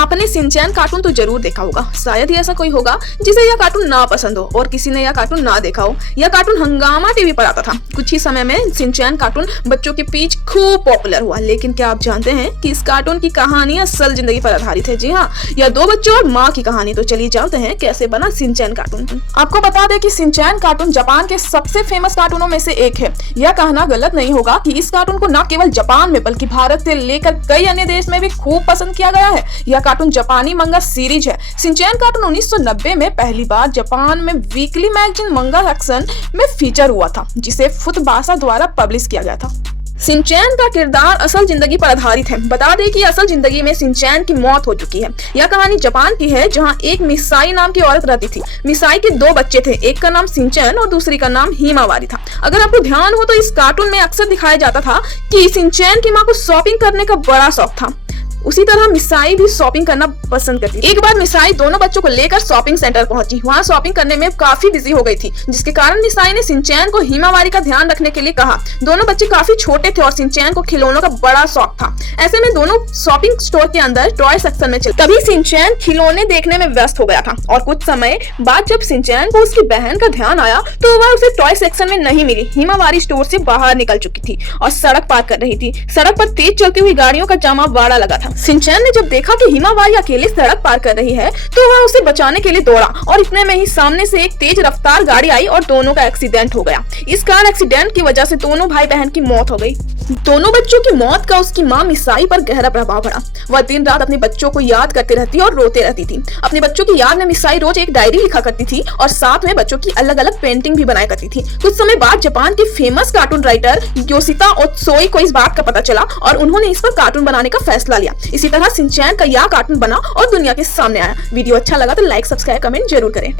आपने Shinchan cartoon तो जरूर देखा होगा। शायद ही ऐसा कोई होगा जिसे यह कार्टून ना पसंद हो और किसी ने यह कार्टून ना देखा हो। यह कार्टून हंगामा टीवी पर आता था। कुछ ही समय में शिनचैन कार्टून बच्चों के बीच खूब पॉपुलर हुआ। लेकिन क्या आप जानते हैं कि इस कार्टून की कहानी असल जिंदगी पर आधारित है? जी हाँ, यह दो बच्चों और माँ की कहानी। तो चलिए जानते हैं कैसे बना शिनचैन कार्टून। आपको बता दें कि शिनचैन कार्टून जापान के सबसे फेमस कार्टूनों में से एक है। यह कहना गलत नहीं होगा कि इस कार्टून को न केवल जापान में बल्कि भारत से लेकर कई अन्य देश में भी खूब पसंद किया गया है। यह कार्टून जापानी मंगा सीरीज है। शिनचैन कार्टून 1990 में पहली बार जापान में वीकली मैगजीन मंगा सेक्शन में फीचर हुआ था, जिसे फुतबासा द्वारा पब्लिश किया गया था। शिनचैन का किरदार असल जिंदगी पर आधारित है। बता दें कि असल जिंदगी में शिनचैन की मौत हो चुकी है। यह कहानी जापान की है, जहां एक मिसाई नाम की औरत रहती थी। मिसाई के दो बच्चे थे, एक का नाम शिनचैन और दूसरी का नाम हिमावारी था। अगर आपको ध्यान हो तो इस कार्टून में अक्सर दिखाया जाता था कि शिनचैन की माँ को शॉपिंग करने का बड़ा शौक था। उसी तरह मिसाई भी शॉपिंग करना पसंद करती थी। एक बार मिसाई दोनों बच्चों को लेकर शॉपिंग सेंटर पहुंची। वहां शॉपिंग करने में काफी बिजी हो गई थी, जिसके कारण मिसाई ने शिनचैन को हिमावारी का ध्यान रखने के लिए कहा। दोनों बच्चे काफी छोटे थे और शिनचैन को खिलौनों का बड़ा शौक था। ऐसे में दोनों शॉपिंग स्टोर के अंदर टॉय सेक्शन में चले। तभी शिनचैन खिलौने देखने में व्यस्त हो गया था और कुछ समय बाद जब शिनचैन को उसकी बहन का ध्यान आया तो वह उसे टॉय सेक्शन में नहीं मिली। हिमावारी स्टोर से बाहर निकल चुकी थी और सड़क पार कर रही थी। सड़क पर तेज चलती हुई गाड़ियों का जमा बाड़ा लगा था। शिनचैन ने जब देखा कि हिमावारी अकेले सड़क पार कर रही है तो वह उसे बचाने के लिए दौड़ा और इतने में ही सामने से एक तेज रफ्तार गाड़ी आई और दोनों का एक्सीडेंट हो गया। इस कार एक्सीडेंट की वजह से दोनों भाई बहन की मौत हो गई। दोनों बच्चों की मौत का उसकी माँ मिसाई पर गहरा प्रभाव पड़ा। वह दिन रात अपने बच्चों को याद करती रहती और रोते रहती थी। अपने बच्चों की याद में मिसाई रोज एक डायरी लिखा करती थी और साथ में बच्चों की अलग अलग पेंटिंग भी बनाया करती थी। कुछ समय बाद जापान के फेमस कार्टून राइटर योशिता ओत्सुई को इस बात का पता चला और उन्होंने इस पर कार्टून बनाने का फैसला लिया। इसी तरह शिनचैन का यह कार्टून बना और दुनिया के सामने आया। वीडियो अच्छा लगा तो लाइक, सब्सक्राइब, कमेंट जरूर करें।